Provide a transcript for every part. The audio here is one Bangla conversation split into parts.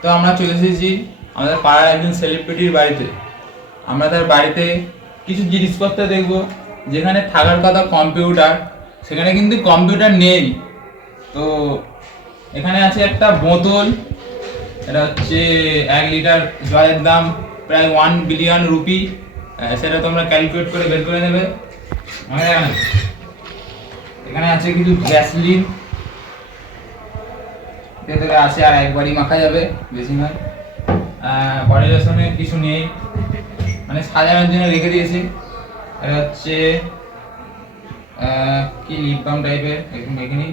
তো আমরা চলে এসেছি আমাদের পাড়ার একজন সেলিব্রিটির বাড়িতে। আমরা তার বাড়িতে কিছু জিনিসপত্র দেখব, যেখানে থাকার কথা কম্পিউটার, সেখানে কিন্তু কম্পিউটার নেই। তো এখানে আছে একটা বোতল, এটা হচ্ছে 1 লিটার জলের দাম প্রায় 1 বিলিয়ন রুপি। সেটা তোমরা ক্যালকুলেট করে বের করে নেবে। এখানে এখানে আছে কিছু গ্যাসলিন, ভেতরে আছে আর একবারই মাখা যাবে, বেশি নয়। বডির সঙ্গে কিছু নেই, মানে সাজানোর জন্য রেখে দিয়েছি। এটা হচ্ছে কি লিপ বাম টাইপের, এরকম এখানে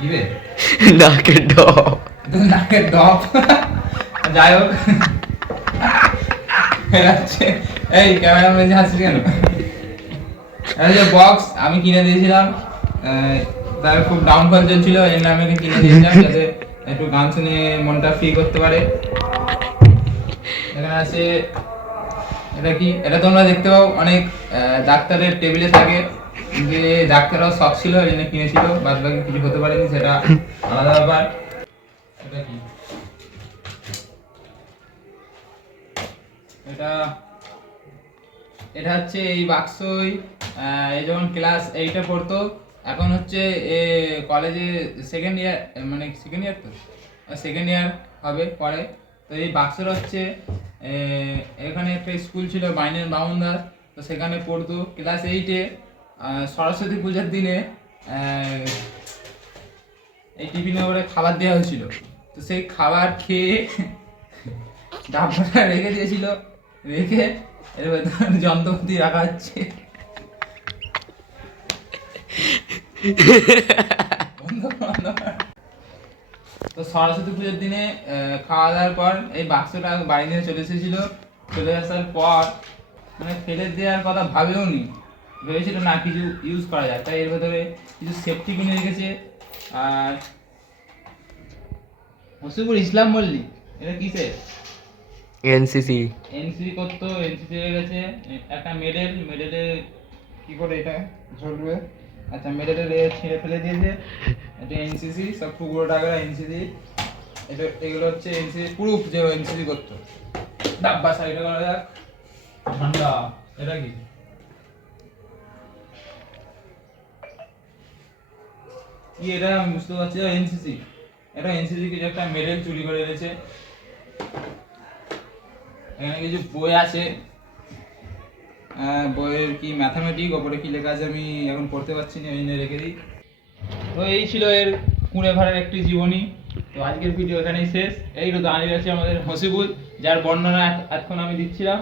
দিবে নাকের ডব। নাকের ডপ। যাই হোক, এটা হচ্ছে এই ক্যামেরাম্যান হাসছি কেন? এটা যে বক্স আমি কিনে দিয়েছিলাম, তার খুব ডাউনফল চলছিল, এই জন্য আমি কিনে দিয়েছিলাম যাতে একটু গান শুনে মনটা ফ্রি করতে পারে। এখানে আছে, এটা কি, এটা তোমরা দেখতে পাও অনেক ডাক্তারের টেবিলে থাকে, যে ডাক্তাররাও শখ ছিল এই জন্য কিনেছিল, বাদ বাকি কিছু হতে পারেনি, সেটা আলাদা ব্যাপার। এটা কি, এটা এটা হচ্ছে এই বাক্সই, এই যখন ক্লাস 8-এ পড়তো, এখন হচ্ছে এ কলেজে সেকেন্ড ইয়ার, মানে সেকেন্ড ইয়ার, তো সেকেন্ড ইয়ার হবে পরে। তো এই বাক্সটা হচ্ছে এখানে একটা স্কুল ছিল বাইনের বামুনদাস, তো সেখানে পড়তো ক্লাস 8-এ। সরস্বতী পূজার দিনে এই টিফিনে করে খাবার দেওয়া হয়েছিল, তো সেই খাবার খেয়ে ডাব্বাটা রেখে দিয়েছিল, রেখে এর ভেতরে যন্ত্রপাতি রাখা হচ্ছে। তো সরস্বতী পুজোর দিনে খাওয়া দাওয়ার পর এই বাক্সটা বাড়ি নিয়ে চলে এসেছিল। চলে আসার পর মানে ফেলে দেওয়ার কথা ভাবেও নি, ভেবেছিল না কিছু ইউজ করা যায়, তাই এর ভেতরে কিছু সেফটি কিনে রেখেছে। আর হসিবুল ইসলাম মল্লিক, এটা কিসের? এনসিসি। এনসিসি করতো, এনসিসি হয়ে গেছে। একটা মেডেল, মেডেলে কি করে এটা ঝরবে? আচ্ছা, মেডেলের ছিঁড়ে ফেলে দিয়েছে। এটা এনসিসি, সব টুকরো টাকা এনসিসি। এটা এগুলো হচ্ছে এনসিসি প্রুফ যে এনসিসি করতো। ডাব্বা সাইডে করা যাক। ঠান্ডা, এটা কি? কি এটা আমি বুঝতে পারছি না। এনসিসি, এটা এনসিসি কিছু একটা মেডেল চুরি করে এনেছে। এখানে কিছু বই আছে, বইয়ের কি ম্যাথামেটিক, ওপরে কি লেখা আছে আমি এখন পড়তে পারছি না, ওই জন্য রেখে দিই। তো এই ছিল এর কুঁড়ে ঘরের একটি জীবনী। তো আজকের ভিডিও এখানেই শেষ। এই তো দাঁড়িয়ে আছে আমাদের হসিবুল, যার বর্ণনা এখন আমি দিচ্ছিলাম।